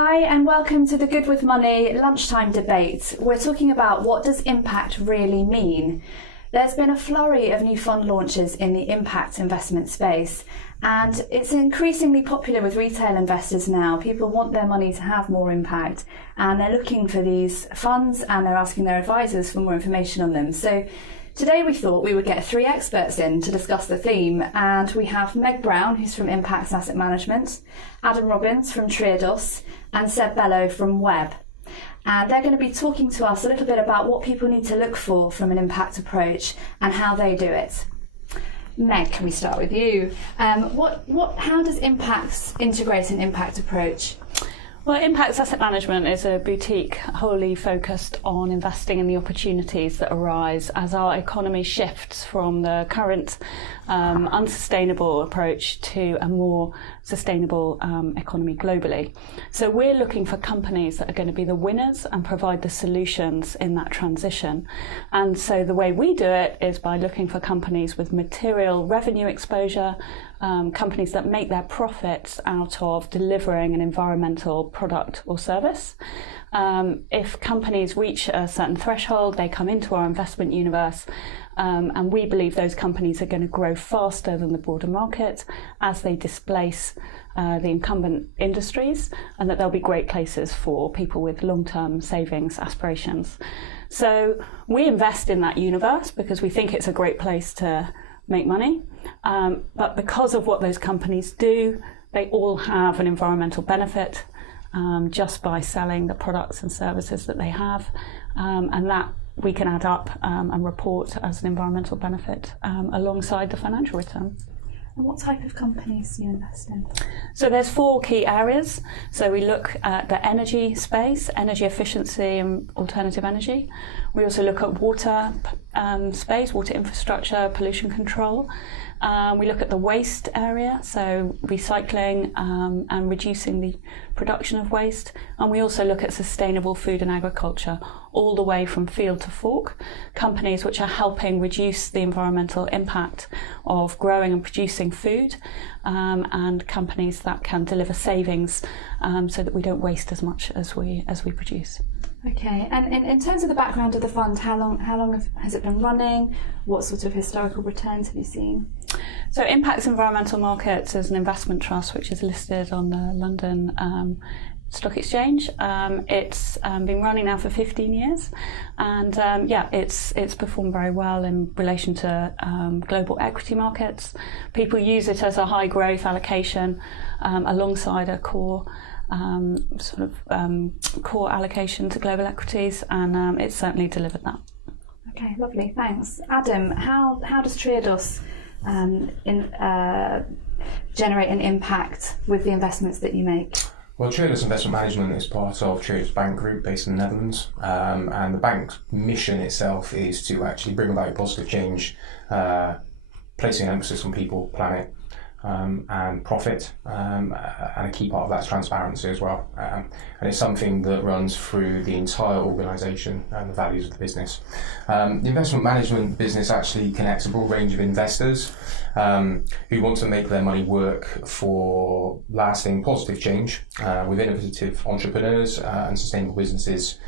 Hi and welcome to the Good with Money lunchtime debate. We're talking about what does impact really mean. There's been a flurry of new fund launches in the impact investment space, and it's increasingly popular with retail investors now. People want their money to have more impact, and they're looking for these funds and they're asking their advisors for more information on them. So today we thought we would get three experts in to discuss the theme, and we have Meg Brown, who's from Impax Asset Management, Adam Robbins from Triodos, and Seb Beloe from WHEB. And they're going to be talking to us a little bit about what people need to look for from an impact approach and how they do it. Meg, can we start with you? How does Impax integrate an impact approach? Well, Impax Asset Management is a boutique wholly focused on investing in the opportunities that arise as our economy shifts from the current unsustainable approach to a more sustainable economy globally. So we're looking for companies that are going to be the winners and provide the solutions in that transition. And so the way we do it is by looking for companies with material revenue exposure, companies that make their profits out of delivering an environmental product or service. If companies reach a certain threshold, they come into our investment universe, and we believe those companies are going to grow faster than the broader market as they displace the incumbent industries, and that they'll be great places for people with long-term savings aspirations. So we invest in that universe because we think it's a great place to make money, but because of what those companies do, they all have an environmental benefit just by selling the products and services that they have, and that we can add up and report as an environmental benefit alongside the financial return. And what type of companies do you invest in? So there's four key areas. So we look at the energy space, energy efficiency and alternative energy. We also look at water space, water infrastructure, pollution control. We look at the waste area, so recycling and reducing the production of waste. And we also look at sustainable food and agriculture, all the way from field to fork, companies which are helping reduce the environmental impact of growing and producing food, and companies that can deliver savings so that we don't waste as much as we produce. Okay, and in terms of the background of the fund, how long has it been running? What sort of historical returns have you seen? So Impax Environmental Markets is an investment trust which is listed on the London Stock Exchange. It's been running now for 15 years, and it's performed very well in relation to global equity markets. People use it as a high growth allocation alongside a core core allocation to global equities, and it's certainly delivered that. Okay, lovely, thanks. Adam, how does Triodos generate an impact with the investments that you make? Well, Triodos Investment Management is part of Triodos Bank Group based in the Netherlands, and the bank's mission itself is to actually bring about positive change, placing an emphasis on people, planet, and profit, and a key part of that's transparency as well. And it's something that runs through the entire organisation and the values of the business. The investment management business actually connects a broad range of investors who want to make their money work for lasting positive change with innovative entrepreneurs and sustainable businesses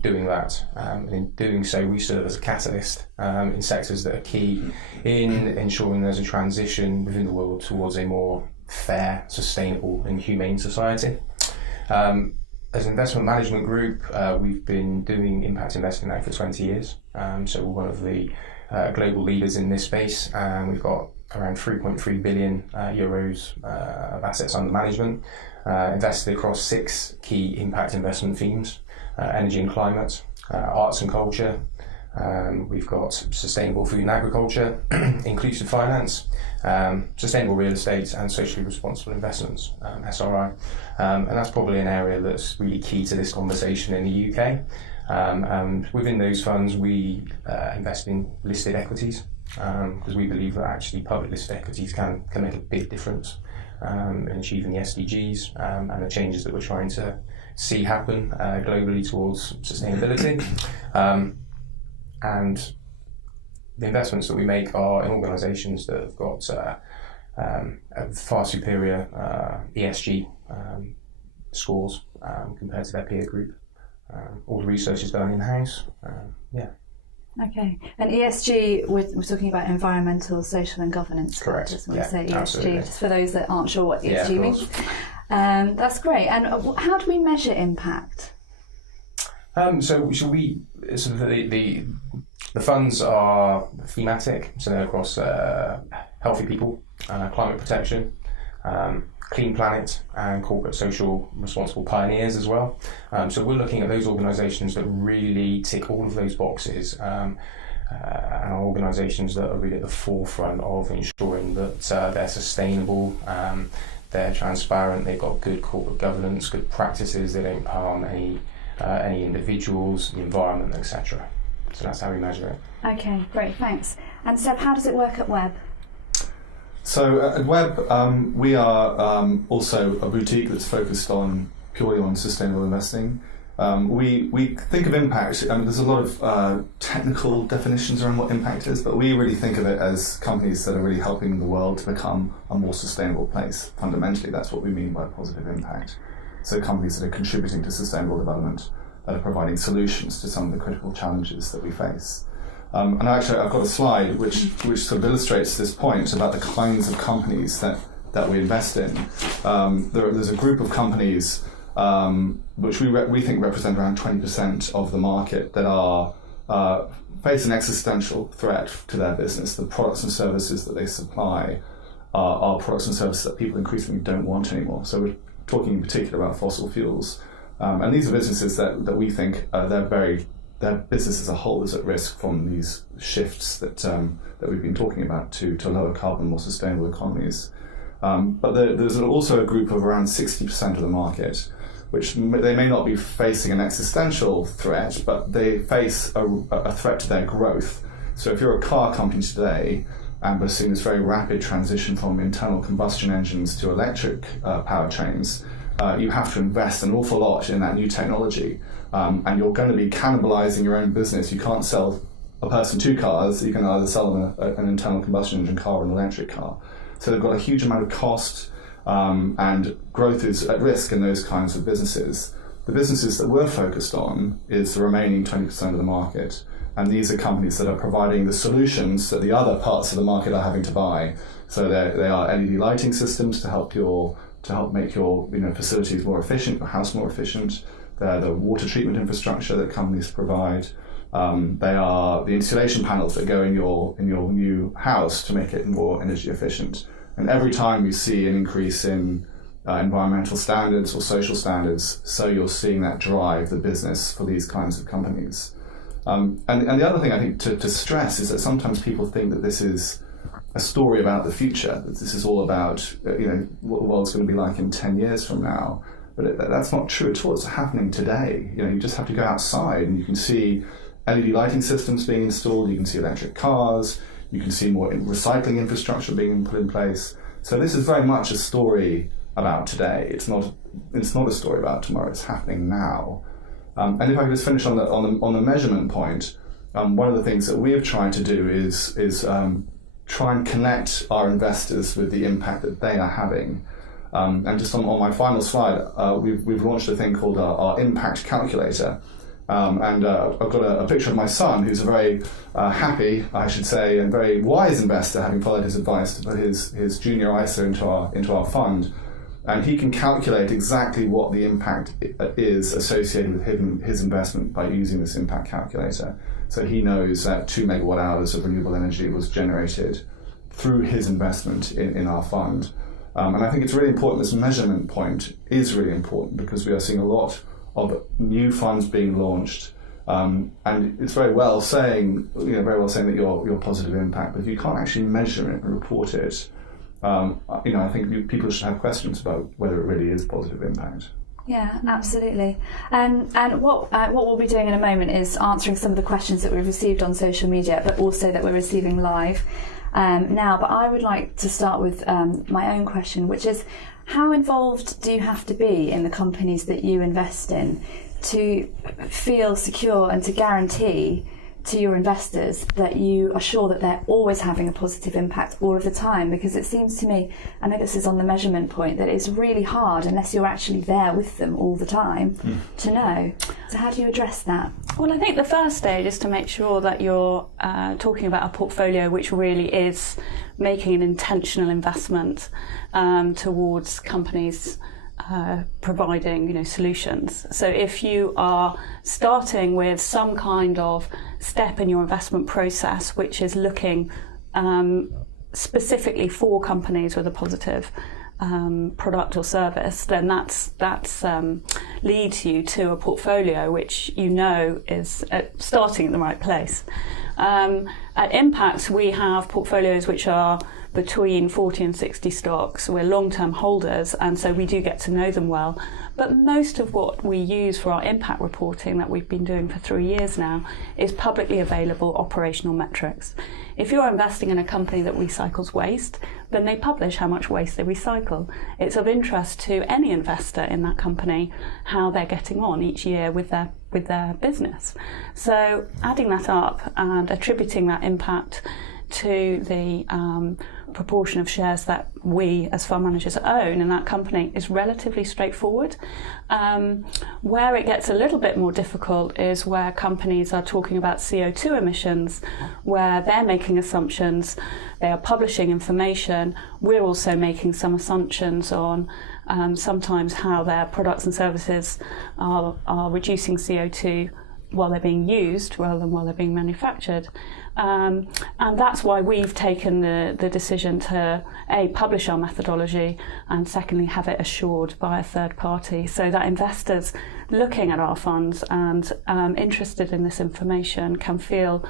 doing that. And in doing so, we serve as a catalyst in sectors that are key in ensuring there's a transition within the world towards a more fair, sustainable and humane society. As an investment management group, we've been doing impact investing now for 20 years. So we're one of the global leaders in this space, and we've got around 3.3 billion euros of assets under management, invested across 6 key impact investment themes. Energy and climate, arts and culture, we've got sustainable food and agriculture, inclusive finance, sustainable real estate and socially responsible investments, SRI. And that's probably an area that's really key to this conversation in the UK. And within those funds we invest in listed equities, because we believe that actually public listed equities can make a big difference in achieving the SDGs and the changes that we're trying to see happen globally towards sustainability. And the investments that we make are in organisations that have got a far superior ESG scores compared to their peer group. All the research is done in-house. Okay. And ESG, we're talking about environmental, social and governance. Correct. Factors when we say ESG, absolutely. just for those that aren't sure what ESG means. That's great. And how do we measure impact? So the funds are thematic, so they're across healthy people, climate protection, clean planet, and corporate social responsible pioneers as well. So we're looking at those organisations that really tick all of those boxes, and are organisations that are really at the forefront of ensuring that they're sustainable, they're transparent, they've got good corporate governance, good practices, they don't harm any individuals, the environment, etc. So that's how we measure it. Okay, great, thanks. And Seb, how does it work at WHEB? So at WHEB, we are also a boutique that's focused purely on sustainable investing. We think of impact, there's a lot of technical definitions around what impact is, but we really think of it as companies that are really helping the world to become a more sustainable place. Fundamentally, that's what we mean by positive impact. So companies that are contributing to sustainable development, that are providing solutions to some of the critical challenges that we face. And actually, I've got a slide which sort of illustrates this point about the kinds of companies that we invest in. There's a group of companies which we think represent around 20% of the market that are face an existential threat to their business. The products and services that they supply are products and services that people increasingly don't want anymore. So we're talking in particular about fossil fuels. And these are businesses that we think their business as a whole is at risk from these shifts that we've been talking about to lower carbon, more sustainable economies. But there's also a group of around 60% of the market, which they may not be facing an existential threat, but they face a threat to their growth. So if you're a car company today, and we're seeing this very rapid transition from internal combustion engines to electric powertrains, you have to invest an awful lot in that new technology. And you're going to be cannibalizing your own business. You can't sell a person two cars. You can either sell them an internal combustion engine car or an electric car. So they've got a huge amount of cost, and growth is at risk in those kinds of businesses. The businesses that we're focused on is the remaining 20% of the market. And these are companies that are providing the solutions that the other parts of the market are having to buy. So they are LED lighting systems to help make your facilities more efficient, your house more efficient. They're the water treatment infrastructure that companies provide. They are the insulation panels that go in your new house to make it more energy efficient. And every time we see an increase in environmental standards or social standards, so you're seeing that drive the business for these kinds of companies. And the other thing I think to stress is that sometimes people think that this is a story about the future, that this is all about what the world's going to be like in 10 years from now. But that's not true at all. It's happening today. You just have to go outside and you can see LED lighting systems being installed, you can see electric cars, you can see more recycling infrastructure being put in place. So this is very much a story about today. It's not a story about tomorrow. It's happening now. And if I could just finish on the measurement point, one of the things that we have tried to do is try and connect our investors with the impact that they are having. And just on my final slide, we've launched a thing called our Impact Calculator. And I've got a picture of my son, who's a very happy, I should say, and very wise investor, having followed his advice to put his junior ISA into our fund. And he can calculate exactly what the impact is associated with his investment by using this Impact Calculator. So he knows that 2 megawatt hours of renewable energy was generated through his investment in our fund. And I think it's really important, this measurement point is really important, because we are seeing a lot of new funds being launched, and it's very well saying that you're positive impact, but if you can't actually measure it and report it, I think people should have questions about whether it really is positive impact. Yeah, absolutely. And what we'll be doing in a moment is answering some of the questions that we've received on social media, but also that we're receiving live now. But I would like to start with my own question, which is, how involved do you have to be in the companies that you invest in to feel secure and to guarantee to your investors that you are sure that they're always having a positive impact all of the time? Because it seems to me, I know this is on the measurement point, that it's really hard unless you're actually there with them all the time to know. So how do you address that? Well, I think the first stage is to make sure that you're talking about a portfolio which really is making an intentional investment towards companies providing, solutions. So if you are starting with some kind of step in your investment process which is looking specifically for companies with a positive product or service, then that's leads you to a portfolio which is starting in the right place. At Impax, we have portfolios which are between 40 and 60 stocks. We're long-term holders, and so we do get to know them well. But most of what we use for our impact reporting that we've been doing for 3 years now is publicly available operational metrics. If you're investing in a company that recycles waste, then they publish how much waste they recycle. It's of interest to any investor in that company how they're getting on each year with their business. So adding that up and attributing that impact to the proportion of shares that we as fund managers own in that company is relatively straightforward. Where it gets a little bit more difficult is where companies are talking about CO2 emissions, where they're making assumptions, they are publishing information, we're also making some assumptions on sometimes how their products and services are reducing CO2 while they're being used rather than while they're being manufactured. And that's why we've taken the decision to publish our methodology, and secondly have it assured by a third party, so that investors looking at our funds and interested in this information can feel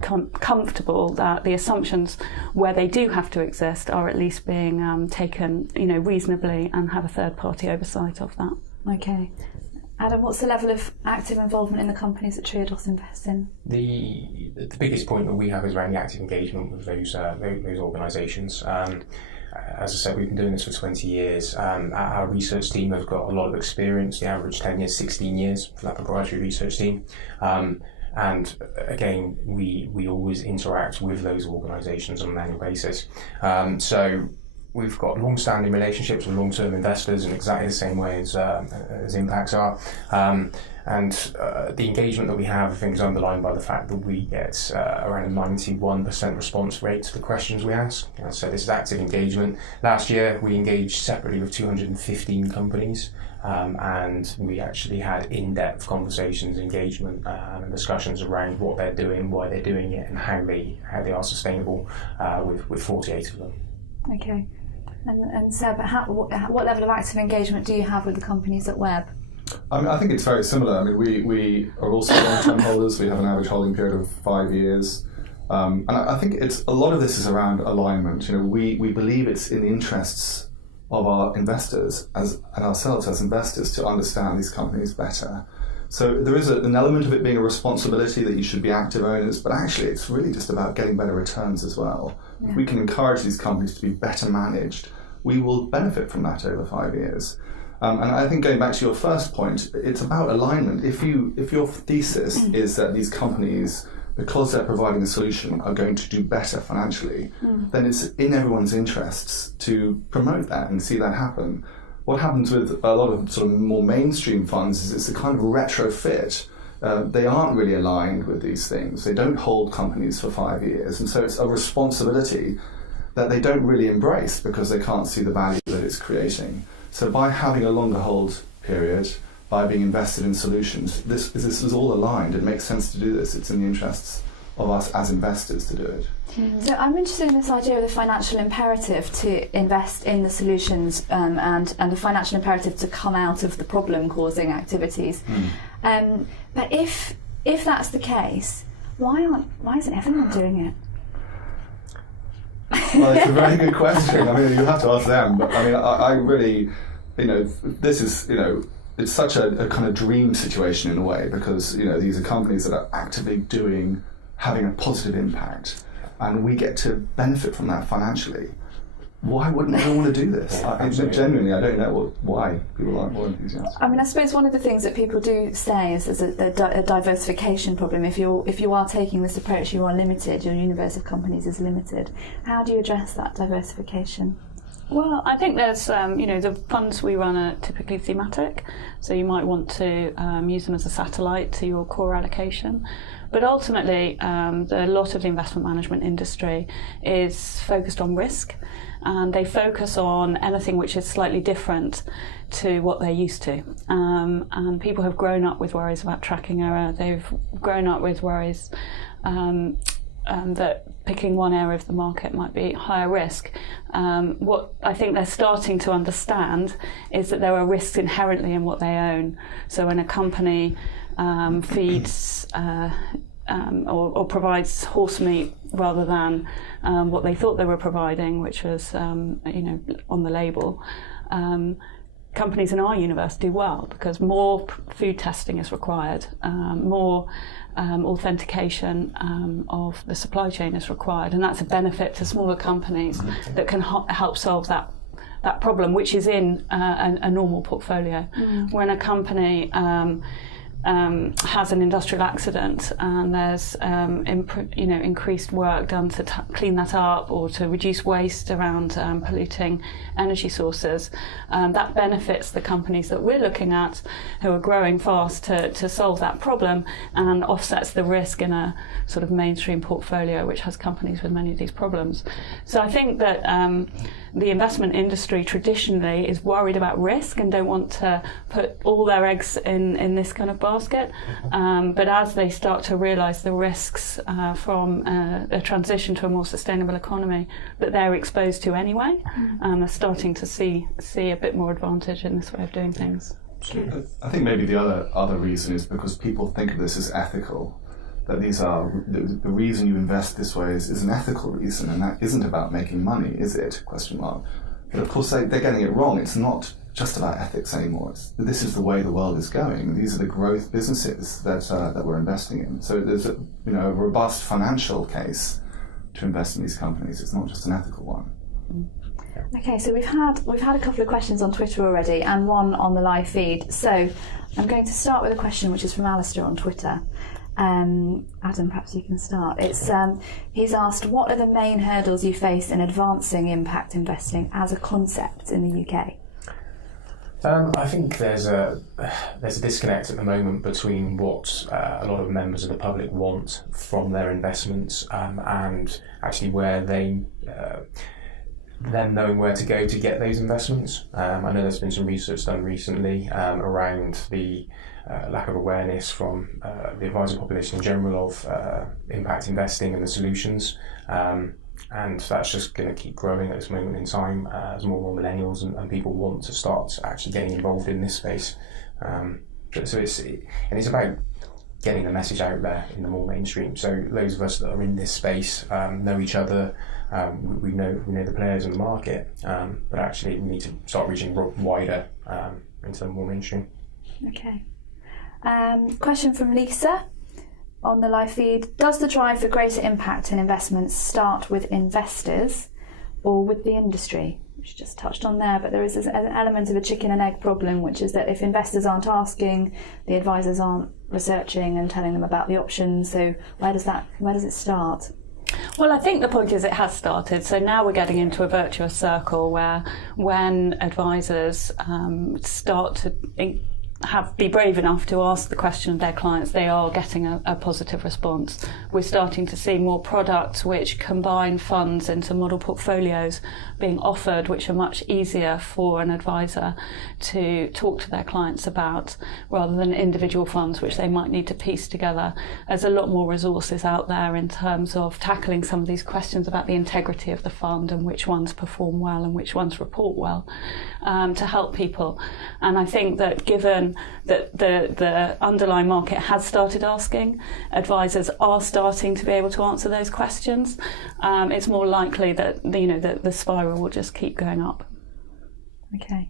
comfortable that the assumptions where they do have to exist are at least being taken reasonably, and have a third party oversight of that. Okay. Adam, what's the level of active involvement in the companies that Triodos invest in? The biggest point that we have is around the active engagement with those organisations. As I said, we've been doing this for 20 years. Our research team has got a lot of experience. The average tenure is 16 years for that proprietary research team. And again, we always interact with those organisations on an annual basis. So we've got long-standing relationships with long-term investors in exactly the same way as Impax are. And the engagement that we have, I think, is underlined by the fact that we get around a 91% response rate to the questions we ask. So this is active engagement. Last year, we engaged separately with 215 companies, and we actually had in-depth conversations, engagement, and discussions around what they're doing, why they're doing it, and how they are sustainable with 48 of them. Okay. And Seb, what level of active engagement do you have with the companies at WHEB? I think it's very similar. We are also long-term holders. We have an average holding period of 5 years. And I think a lot of this is around alignment. We believe it's in the interests of our investors and ourselves as investors to understand these companies better. So there is an element of it being a responsibility that you should be active owners, but actually it's really just about getting better returns as well. Yeah. If we can encourage these companies to be better managed, we will benefit from that over 5 years. And I think going back to your first point, it's about alignment. If your thesis is that these companies, because they're providing a solution, are going to do better financially, then it's in everyone's interests to promote that and see that happen. What happens with a lot of sort of more mainstream funds is it's a kind of retrofit. They aren't really aligned with these things. They don't hold companies for 5 years. And so it's a responsibility that they don't really embrace because they can't see the value that it's creating. So by having a longer hold period, by being invested in solutions, this is all aligned. It makes sense to do this. It's in the interests of us as investors to do it. So I'm interested in this idea of the financial imperative to invest in the solutions and the financial imperative to come out of the problem-causing activities. But if that's the case, why isn't everyone doing it? Well, it's a very good question. You have to ask them. But I really, this is, it's such a kind of dream situation in a way, because these are companies that are actively having a positive impact, and we get to benefit from that financially. why wouldn't everyone want to do this? Genuinely, I don't know why people aren't more enthusiastic. I mean, I suppose one of the things that people do say is there's a diversification problem. If you are taking this approach, you are limited. Your universe of companies is limited. How do you address that diversification? Well, I think there's, the funds we run are typically thematic, so you might want to use them as a satellite to your core allocation. But ultimately, a lot of the investment management industry is focused on risk, and they focus on anything which is slightly different to what they're used to. And people have grown up with worries about tracking error. They've grown up with worries that picking one area of the market might be higher risk. What I think they're starting to understand is that there are risks inherently in what they own. So when a company feeds or provides horse meat rather than what they thought they were providing, which was on the label, companies in our universe do well because more food testing is required, more authentication of the supply chain is required, and that's a benefit to smaller companies that can help solve that problem, which is in a normal portfolio. When a company has an industrial accident and there's increased work done to clean that up or to reduce waste around polluting energy sources, that benefits the companies that we're looking at who are growing fast to solve that problem, and offsets the risk in a sort of mainstream portfolio which has companies with many of these problems. So I think that the investment industry traditionally is worried about risk and don't want to put all their eggs in this kind of basket. But as they start to realise the risks from a transition to a more sustainable economy that they're exposed to anyway, they're starting to see a bit more advantage in this way of doing things. I think maybe the other reason is because people think of this as ethical. That these are the reason you invest this way is an ethical reason, and that isn't about making money, is it? Question mark. But of course they're getting it wrong. It's not just about ethics anymore. This is the way the world is going. These are the growth businesses that we're investing in. So there's a robust financial case to invest in these companies. It's not just an ethical one. Okay, so we've had a couple of questions on Twitter already, and one on the live feed. So I'm going to start with a question which is from Alistair on Twitter. Adam, perhaps you can start. He's asked, what are the main hurdles you face in advancing impact investing as a concept in the UK? I think there's a disconnect at the moment between what a lot of members of the public want from their investments and actually where them knowing where to go to get those investments. I know there's been some research done recently around the lack of awareness from the advisor population in general of impact investing and the solutions, and that's just going to keep growing at this moment in time as more and more millennials and people want to start actually getting involved in this space. So it's about getting the message out there in the more mainstream. So those of us that are in this space know each other. We know the players in the market, but actually we need to start reaching wider into the more mainstream. Okay. Question from Lisa on the live feed. Does the drive for greater impact in investments start with investors or with the industry? Which just touched on there, but there is an element of a chicken and egg problem, which is that if investors aren't asking, the advisors aren't researching and telling them about the options. So where does it start? Well, I think the point is it has started. So now we're getting into a virtuous circle where when advisors start to be brave enough to ask the question of their clients, they are getting a positive response. We're starting to see more products which combine funds into model portfolios being offered, which are much easier for an advisor to talk to their clients about, rather than individual funds which they might need to piece together. There's a lot more resources out there in terms of tackling some of these questions about the integrity of the fund and which ones perform well and which ones report well, to help people. And I think that given that the underlying market has started asking, advisors are starting to be able to answer those questions, it's more likely that the spiral will just keep going up. Okay.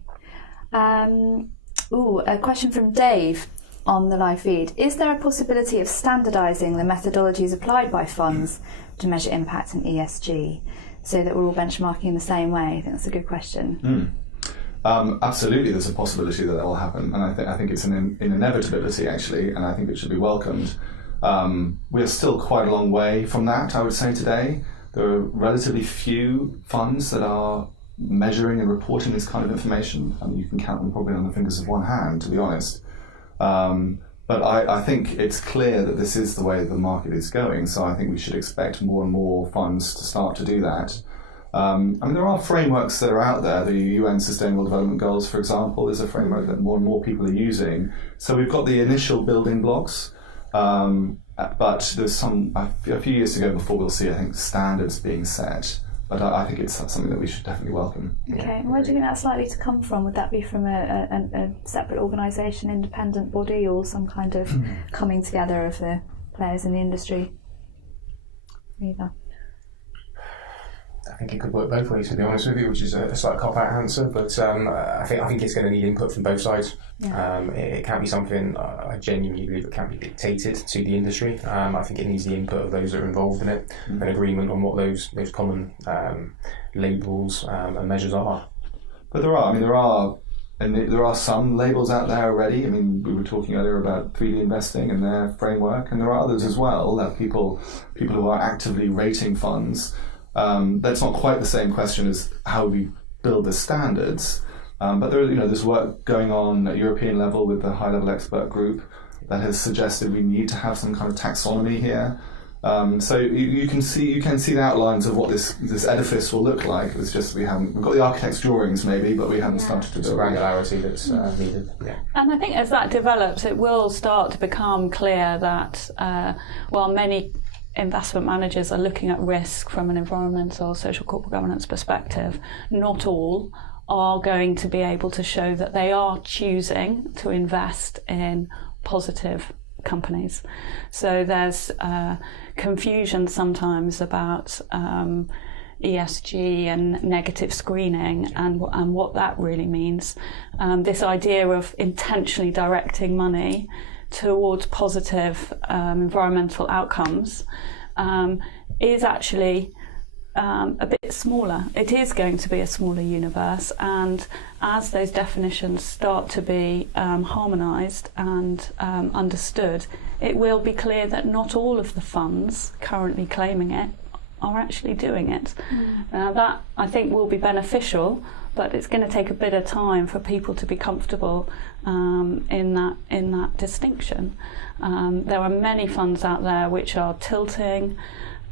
A question from Dave on the live feed. Is there a possibility of standardizing the methodologies applied by funds to measure impact and ESG? so that we're all benchmarking in the same way? I think that's a good question. Absolutely, there's a possibility that will happen, and I think it's an inevitability actually, and I think it should be welcomed. We're still quite a long way from that, I would say today. There are relatively few funds that are measuring and reporting this kind of information. I mean, you can count them probably on the fingers of one hand, to be honest. But I think it's clear that this is the way the market is going, so I think we should expect more and more funds to start to do that. I mean, there are frameworks that are out there. The UN Sustainable Development Goals, for example, is a framework that more and more people are using. So we've got the initial building blocks, but there's a few years to go before we'll see, I think, standards being set. But I think it's something that we should definitely welcome. Okay, and where do you think that's likely to come from? Would that be from a separate organisation, independent body, or some kind of coming together of the players in the industry? Either. I think it could work both ways, to be honest with you, which is a slight cop-out answer, but I think it's going to need input from both sides. Yeah. It can't be something, I genuinely believe it can't be dictated to the industry. I think it needs the input of those that are involved in it, an agreement on what those common labels and measures are. But there are some labels out there already. I mean, we were talking earlier about 3D investing and their framework, and there are others as well, that people who are actively rating funds. That's not quite the same question as how we build the standards, but there's work going on at European level with the high-level expert group that has suggested we need to have some kind of taxonomy here. So you can see the outlines of what this edifice will look like. It's just we've got the architect's drawings maybe, but we haven't started to build granularity that's needed. Yeah. And I think as that develops, it will start to become clear that while many investment managers are looking at risk from an environmental, social, corporate governance perspective, not all are going to be able to show that they are choosing to invest in positive companies. So there's confusion sometimes about ESG and negative screening and what that really means. This idea of intentionally directing money towards positive environmental outcomes is actually a bit smaller. It is going to be a smaller universe, and as those definitions start to be harmonised and understood, it will be clear that not all of the funds currently claiming it are actually doing it. That, I think, will be beneficial, but it's going to take a bit of time for people to be comfortable in that distinction. There are many funds out there which are tilting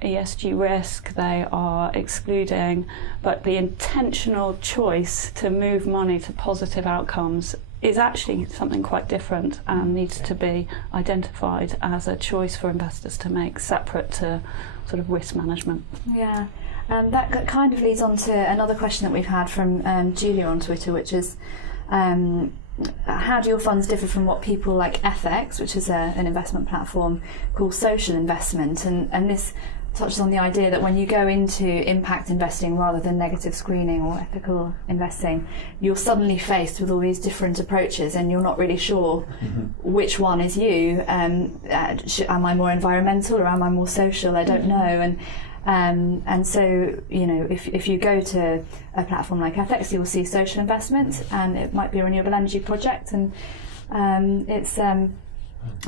ESG risk, they are excluding, but the intentional choice to move money to positive outcomes is actually something quite different and needs to be identified as a choice for investors to make, separate to sort of risk management. Yeah. That kind of leads on to another question that we've had from Julia on Twitter, which is how do your funds differ from what people like FX, which is an investment platform, call social investment? And this touches on the idea that when you go into impact investing rather than negative screening or ethical investing, you're suddenly faced with all these different approaches and you're not really sure which one is you. Am I more environmental or am I more social? I don't know. And so, if you go to a platform like FX, you'll see social investment, and it might be a renewable energy project, and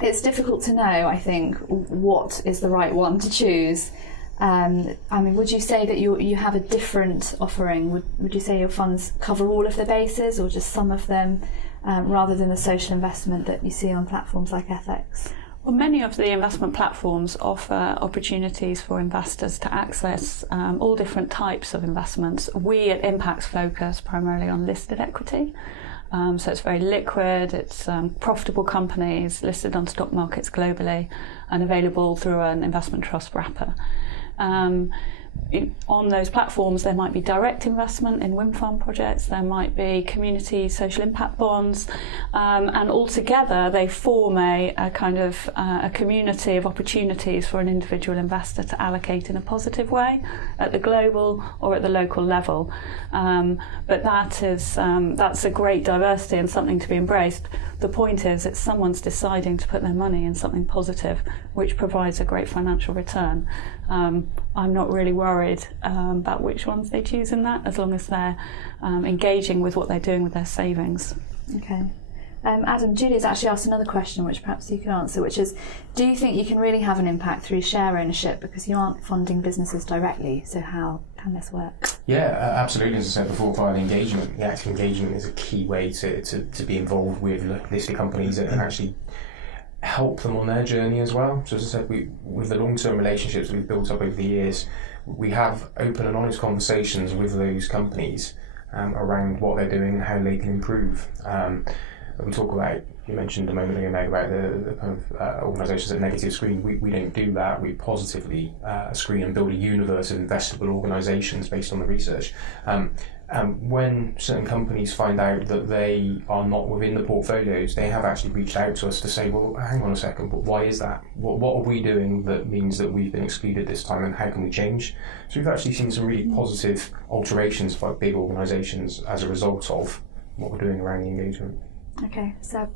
it's difficult to know, I think, what is the right one to choose. Would you say that you have a different offering? Would you say your funds cover all of the bases or just some of them, rather than the social investment that you see on platforms like FX? Well, many of the investment platforms offer opportunities for investors to access all different types of investments. We at Impax focus primarily on listed equity. So it's very liquid, it's profitable companies listed on stock markets globally and available through an investment trust wrapper. On those platforms there might be direct investment in wind farm projects, there might be community social impact bonds, and altogether they form a kind of a community of opportunities for an individual investor to allocate in a positive way at the global or at the local level. But that's a great diversity and something to be embraced. The point is it's someone's deciding to put their money in something positive which provides a great financial return. I'm not really worried about which ones they choose in that, as long as they're engaging with what they're doing with their savings. Okay. Adam, Julia's actually asked another question which perhaps you can answer, which is, do you think you can really have an impact through share ownership, because you aren't funding businesses directly, so how can this work? Yeah, absolutely. As I said before, via engagement, the active engagement is a key way to be involved with listed companies and actually help them on their journey as well. So as I said, with the long-term relationships we've built up over the years, we have open and honest conversations with those companies around what they're doing and how they can improve. We talk about, you mentioned a moment ago, Meg, about the kind of organisations that negative screen. We don't do that. We positively screen and build a universe of investable organisations based on the research. When certain companies find out that they are not within the portfolios, they have actually reached out to us to say, well, hang on a second, but why is that? What are we doing that means that we've been excluded this time, and how can we change? So we've actually seen some really positive alterations by big organisations as a result of what we're doing around the engagement. Okay, so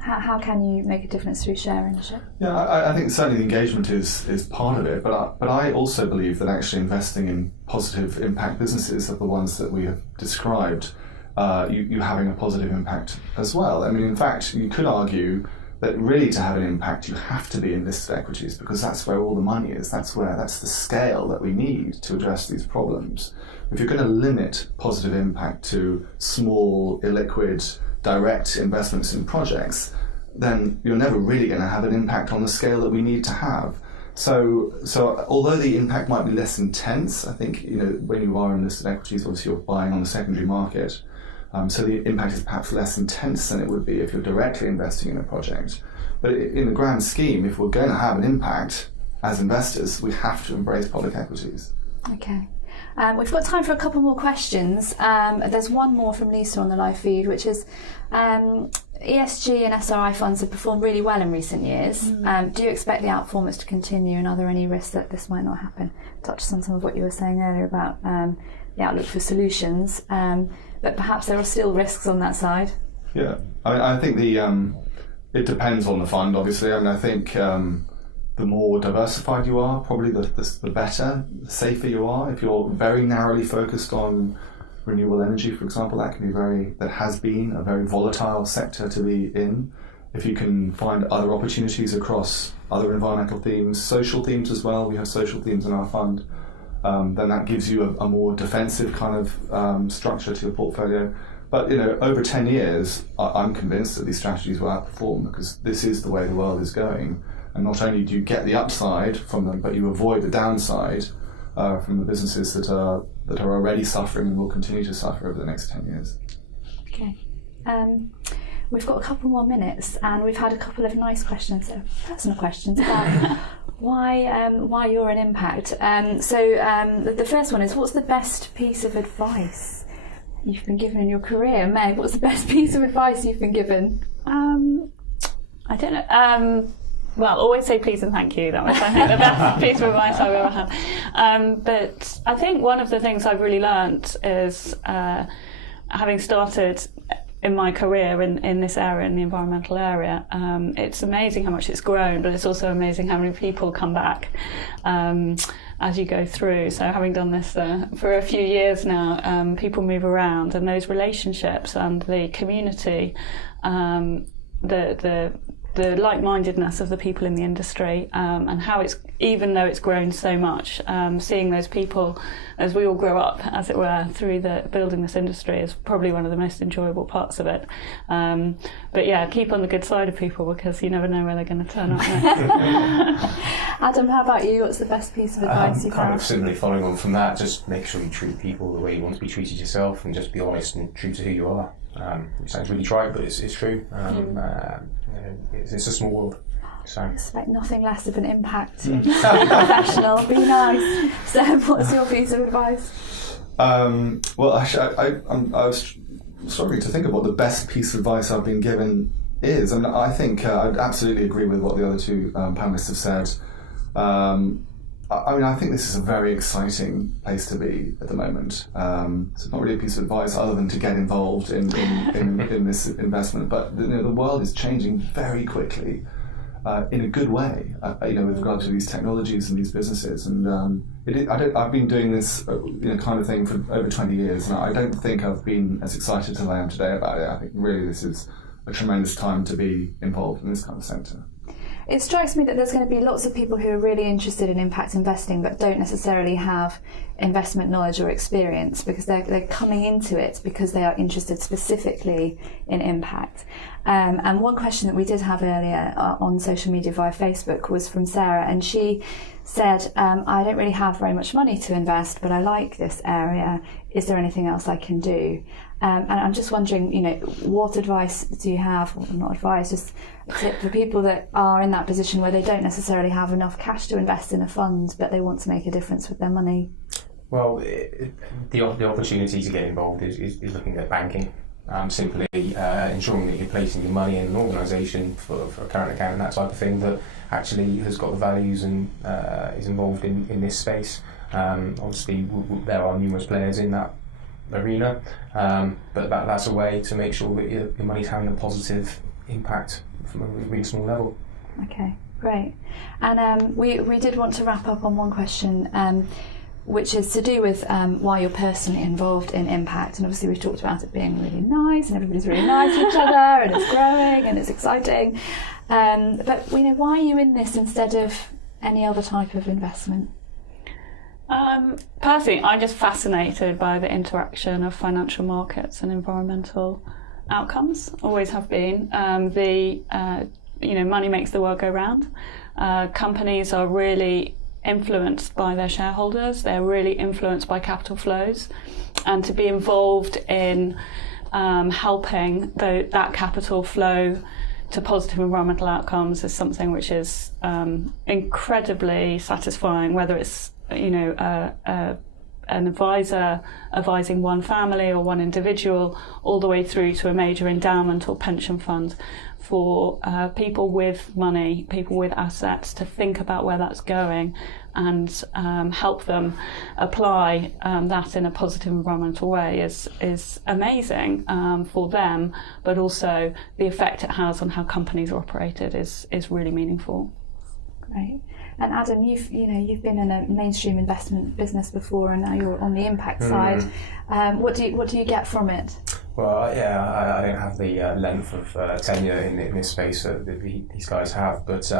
how can you make a difference through share ownership? Yeah, I think certainly the engagement is part of it, but I also believe that actually investing in positive impact businesses are the ones that we have described, you having a positive impact as well. I mean, in fact, you could argue that really to have an impact you have to be in listed equities, because that's where all the money is, that's the scale that we need to address these problems. If you're going to limit positive impact to small, illiquid, direct investments in projects, then you're never really going to have an impact on the scale that we need to have. So although the impact might be less intense, I think when you are in listed equities, obviously you're buying on the secondary market, so the impact is perhaps less intense than it would be if you're directly investing in a project. But in the grand scheme, if we're going to have an impact as investors, we have to embrace public equities. Okay. We've got time for a couple more questions. There's one more from Lisa on the live feed, which is ESG and SRI funds have performed really well in recent years. Do you expect the outperformance to continue, and are there any risks that this might not happen? Touches on some of what you were saying earlier about the outlook for solutions, but perhaps there are still risks on that side. Yeah, I think it depends on the fund, obviously. I mean, I think the more diversified you are, probably the better, the safer you are. If you're very narrowly focused on renewable energy, for example, that has been a very volatile sector to be in. If you can find other opportunities across other environmental themes, social themes as well, we have social themes in our fund, then that gives you a more defensive kind of structure to your portfolio. But over 10 years, I'm convinced that these strategies will outperform, because this is the way the world is going. And not only do you get the upside from them, but you avoid the downside from the businesses that are already suffering and will continue to suffer over the next 10 years. Okay. We've got a couple more minutes, and we've had a couple of nice questions, personal questions about why you're an impact. The first one is, what's the best piece of advice you've been given in your career? Meg, what's the best piece of advice you've been given? I don't know. Well, always say please and thank you. That was, I think, the best piece of advice I've ever had. But I think one of the things I've really learnt is, having started in my career in this area, in the environmental area, it's amazing how much it's grown, but it's also amazing how many people come back as you go through. So having done this for a few years now, people move around, and those relationships and the community, the like-mindedness of the people in the industry, and how it's, even though it's grown so much, seeing those people as we all grow up, as it were, through building this industry is probably one of the most enjoyable parts of it. But yeah, keep on the good side of people, because you never know where they're going to turn up next. Adam, how about you? What's the best piece of advice you've had? Kind of similarly following on from that, just make sure you treat people the way you want to be treated yourself, and just be honest and true to who you are. It sounds really trite, but it's true. It's a small world. So expect nothing less of an impact professional. Be nice. Seb, what's your piece of advice? Well, actually, I was struggling to think of what the best piece of advice I've been given is. I mean, I think I'd absolutely agree with what the other two panelists have said. I think this is a very exciting place to be at the moment. So it's not really a piece of advice other than to get involved in this investment. But the world is changing very quickly, in a good way, with regard to these technologies and these businesses. And I've been doing this kind of thing for over 20 years, and I don't think I've been as excited as I am today about it. I think really this is a tremendous time to be involved in this kind of sector. It strikes me that there's going to be lots of people who are really interested in impact investing but don't necessarily have investment knowledge or experience, because they're coming into it because they are interested specifically in impact. And one question that we did have earlier on social media via Facebook was from Sarah, and she said, I don't really have very much money to invest, but I like this area. Is there anything else I can do? And I'm just wondering, what advice do you have, or not advice, just a tip for people that are in that position where they don't necessarily have enough cash to invest in a fund, but they want to make a difference with their money? Well, the opportunity to get involved is looking at banking. Simply ensuring that you're placing your money in an organisation for a current account and that type of thing that actually has got the values and is involved in this space. Obviously, there are numerous players in that arena, but that's a way to make sure that your money's having a positive impact from a really small level. Okay, great. And we did want to wrap up on one question, which is to do with why you're personally involved in impact. And obviously we've talked about it being really nice, and everybody's really nice to each other, and it's growing and it's exciting. But why are you in this instead of any other type of investment? Personally, I'm just fascinated by the interaction of financial markets and environmental outcomes. Always have been. Money makes the world go round. Companies are really influenced by their shareholders. They're really influenced by capital flows, and to be involved in helping that capital flow to positive environmental outcomes is something which is incredibly satisfying, whether it's an advisor advising one family or one individual, all the way through to a major endowment or pension fund, for people with money, people with assets, to think about where that's going and help them apply that in a positive environmental way is amazing for them, but also the effect it has on how companies are operated is really meaningful. Great. And Adam, you've been in a mainstream investment business before, and now you're on the impact side. What do you get from it? Well, I don't have the length of tenure in this space that these guys have, but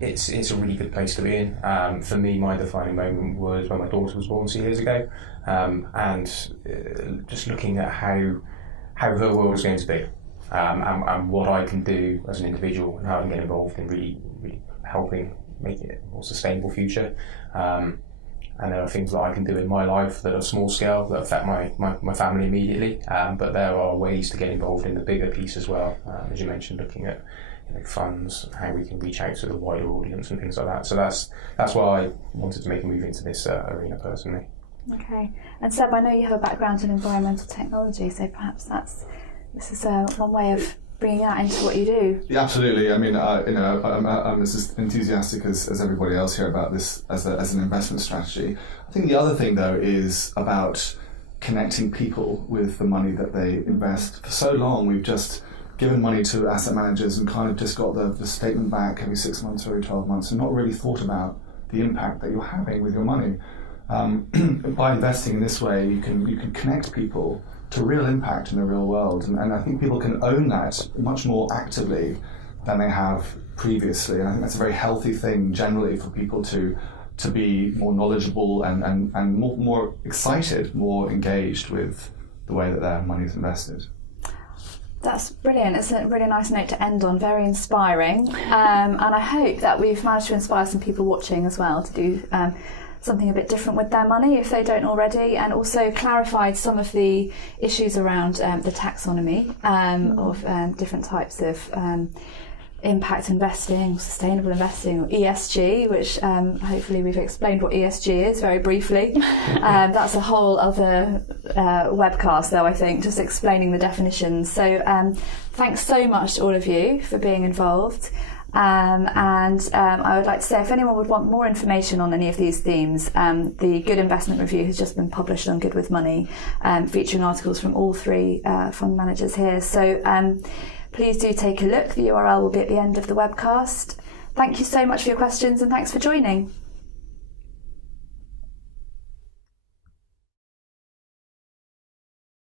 it's a really good place to be in. For me, my defining moment was when my daughter was born 2 years ago, and just looking at how her world is going to be, and what I can do as an individual, and how I can get involved in really helping make it a more sustainable future. And there are things that I can do in my life that are small scale that affect my family immediately, but there are ways to get involved in the bigger piece as well, as you mentioned, looking at funds, how we can reach out to the wider audience and things like that. So that's why I wanted to make a move into this arena personally. Okay. And Seb, I know you have a background in environmental technology, so perhaps this is one way of bringing that into what you do. Yeah, absolutely. I mean, I'm as enthusiastic as everybody else here about this as an investment strategy. I think the other thing, though, is about connecting people with the money that they invest. For so long, we've just given money to asset managers and kind of just got the statement back every 6 months or every 12 months and not really thought about the impact that you're having with your money. By investing in this way, you can connect people to real impact in the real world, and I think people can own that much more actively than they have previously, and I think that's a very healthy thing generally for people to be more knowledgeable and more excited, more engaged with the way that their money is invested. That's brilliant. It's a really nice note to end on, very inspiring, and I hope that we've managed to inspire some people watching as well to do something a bit different with their money if they don't already, and also clarified some of the issues around the taxonomy of different types of impact investing, sustainable investing, or ESG, which hopefully we've explained what ESG is very briefly. That's a whole other webcast though, I think, just explaining the definitions. So thanks so much to all of you for being involved. I would like to say, if anyone would want more information on any of these themes, the Good Investment Review has just been published on Good with Money, featuring articles from all three fund managers here. So please do take a look. The URL will be at the end of the webcast. Thank you so much for your questions and thanks for joining.